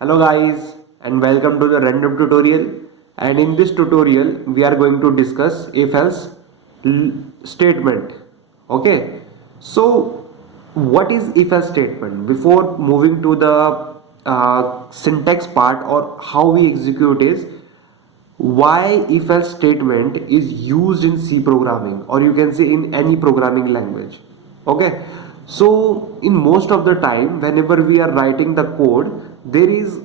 Hello guys and welcome to the random tutorial, and in this tutorial we are going to discuss if else statement. Okay, so what is if else statement? Before moving to the syntax part or how we execute is why if else statement is used in C programming, or you can say in any programming language. Okay, so in most of the time whenever we are writing the code, there is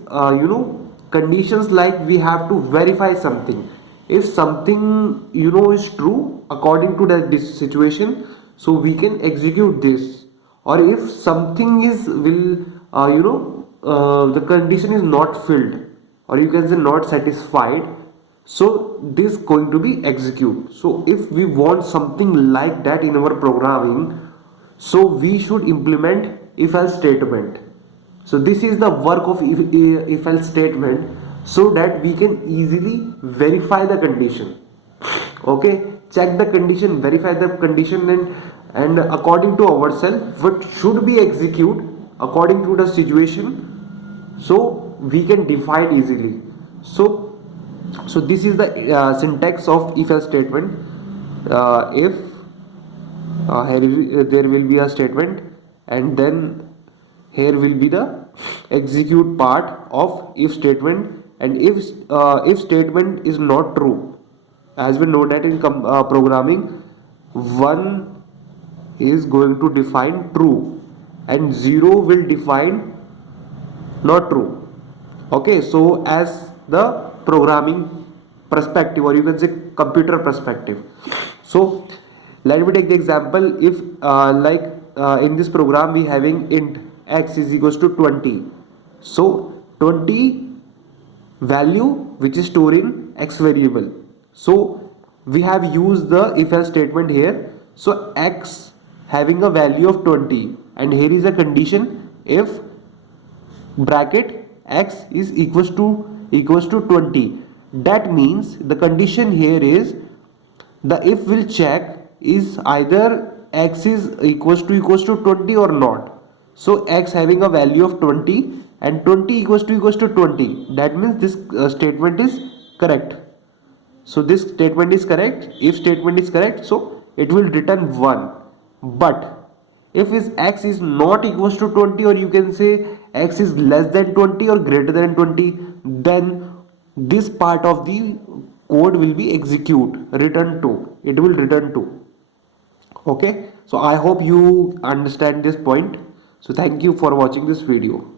conditions like we have to verify something. If something is true according to that this situation, so we can execute this. Or if something is will the condition is not filled, or you can say not satisfied, so this going to be execute. So if we want something like that in our programming, so we should implement if else statement. So this is the work of if else statement, so that we can easily verify the condition. Okay, check the condition, verify the condition, and according to ourselves what should be execute according to the situation, so we can define easily. So this is the syntax of if else statement. If there will be a statement, and then here will be the execute part of if statement. And if statement is not true, as we know that in programming, one is going to define true and zero will define not true. Okay, so as the programming perspective, or you can say computer perspective, so let me take the example. If in this program we having int x is equals to 20, so 20 value which is stored in x variable. So we have used the if else statement here. So x having a value of 20, and here is a condition: if bracket x is equals to 20. That means the condition here is the if will check is either x is equals to 20 or not. So x having a value of 20 and 20 equals to 20, that means this statement is correct. So this statement is correct. If statement is correct, so it will return 1. But if is x is not equals to 20, or you can say x is less than 20 or greater than 20, then this part of the code will be execute, return to, it will return to. Okay, so I hope you understand this point. So thank you for watching this video.